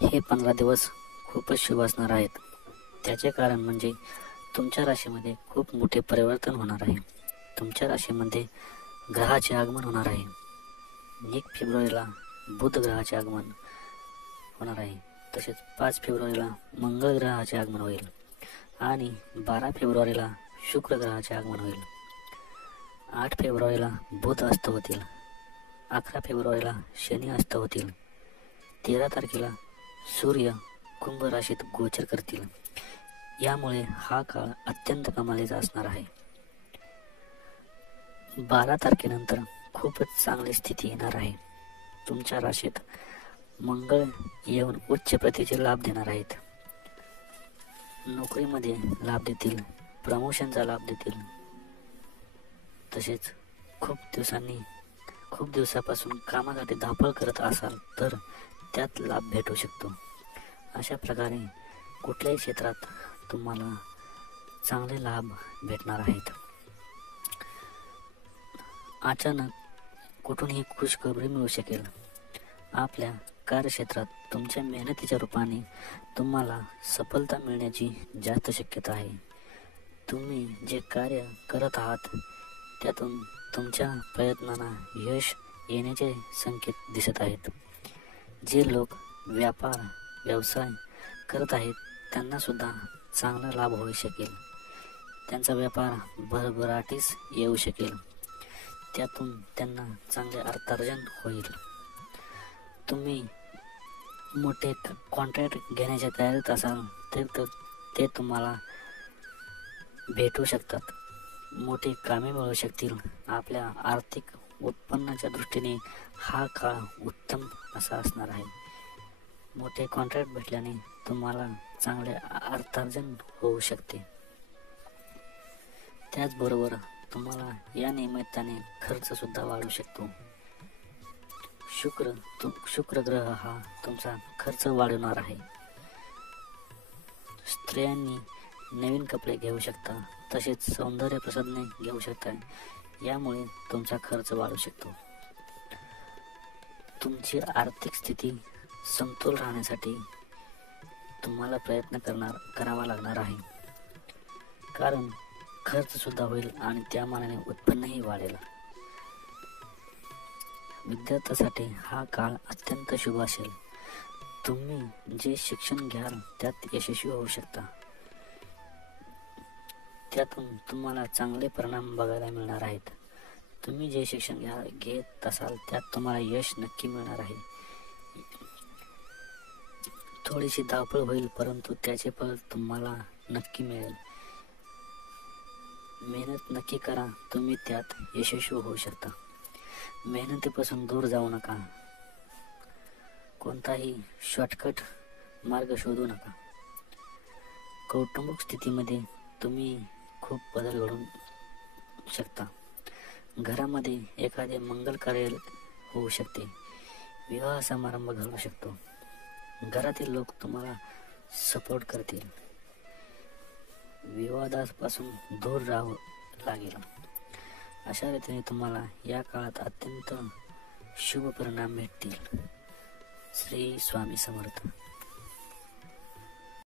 हे 15 दिवस खूपच शुभ असणार आहेत. त्याचे कारण म्हणजे तुमच्या राशीमध्ये खूप मोठे परिवर्तन होणार आहे. तुमच्या राशीमध्ये ग्रहाचे आगमन होणार आहे. 1 फेब्रुवारीला बुध ग्रहाचे आगमन होणार आहे. तसेच 5 फेब्रुवारीला मंगळ ग्रहाचे आगमन होईल आणि 12 फेब्रुवारीला शुक्र ग्रहाचे आगमन होईल. 8 फेब्रुवारीला बुध अस्त होतील. 11 फेब्रुवारीला शनी अस्त होतील. 13 तारखेला सूर्य कुंभ राशीत गोचर करतील. यामुळे हा काळ अत्यंत कमालीचा असणार आहे. 12 तारखेनंतर खूपच चांगली स्थिती येणार आहे. तुमच्या राशीत मंगळ येऊन उच्च प्रतीचे लाभ देणार आहेत. नोकरीमध्ये लाभ देतील, प्रमोशनचा लाभ देतील. तसेच खूप दिवसापासून कामासाठी धावपळ करत असाल तर त्यात लाभ भेटू शकतो. अशा प्रकारे कुठल्याही क्षेत्रात तुम्हाला चांगले लाभ भेटणार आहेत. अचानक कुठूनही खुशखबरी मिळू शकेल. आपल्या कार्यक्षेत्रात तुमच्या मेहनतीच्या रूपाने तुम्हाला सफलता मिळण्याची जास्त शक्यता आहे. तुम्ही जे कार्य करत आहात त्यातून तुमच्या प्रयत्नांना यश येण्याचे संकेत दिसत आहेत. जे लोक व्यवसाय करत आहेत त्यांना सुद्धा चांगला लाभ होऊ शकेल. त्यांचा व्यापार भरभराटीस येऊ शकेल. त्यातून त्यांना चांगले अर्थार्जन होईल. तुम्ही मोठे कॉन्ट्रॅक्ट घेण्याच्या तयारीत असाल तर ते तुम्हाला भेटू शकतात. मोठी कामे मिळू शकतील. आपल्या आर्थिक उत्पन्नाच्या दृष्टीने हा काळ उत्तम असा असणार आहे. मोठे कॉन्ट्रॅक्ट भेटल्याने तुम्हाला चांगले अर्थार्जन होऊ शकते. त्याचबरोबर तुम्हाला या निमित्ताने खर्च सुद्धा वाढू शकतो. शुक्र ग्रह हा तुमचा खर्च वाढवणार आहे. स्त्रियांनी नवीन कपडे घेऊ शकता, तसेच सौंदर्य प्रसाधने घेऊ शकता. यामुळे तुमचा खर्च वाढू शकतो. तुमची आर्थिक स्थिती समतोल राहण्यासाठी तुम्हाला प्रयत्न करावा लागणार आहे. कारण खर्च सुद्धा होईल आणि त्या मानाने उत्पन्नही वाढेल. विद्यार्थ्यांसाठी हा काळ अत्यंत शुभ असेल. तुम्ही जे शिक्षण घ्याल त्यात यशस्वी होऊ शकता. त्यातून तुम्हाला चांगले परिणाम बघायला मिळणार आहेत. तुम्ही जे शिक्षण घेत असाल त्यात तुम्हाला यश नक्की मिळणार आहे. थोडीशी धावपळ होईल परंतु त्याचे फळ तुम्हाला नक्की मिळेल. मेहनत नक्की करा, तुम्ही त्यात यशस्वी होऊ शकता. मेहनतीपासून दूर जाऊ नका. कोणताही शॉर्टकट मार्ग शोधू नका. कौटुंबिक स्थितीमध्ये तुम्ही खूप बदल घडवू शकता. घरामध्ये एखादे मंगल कार्य होऊ शकते. विवाह समारंभ घडू शकतो. घरातील लोक तुम्हाला सपोर्ट करतील. विवादापासून दूर राहावं लागेल. अशा रीतीने तुम्हाला या काळात अत्यंत शुभ परिणाम भेटतील. श्री स्वामी समर्थ.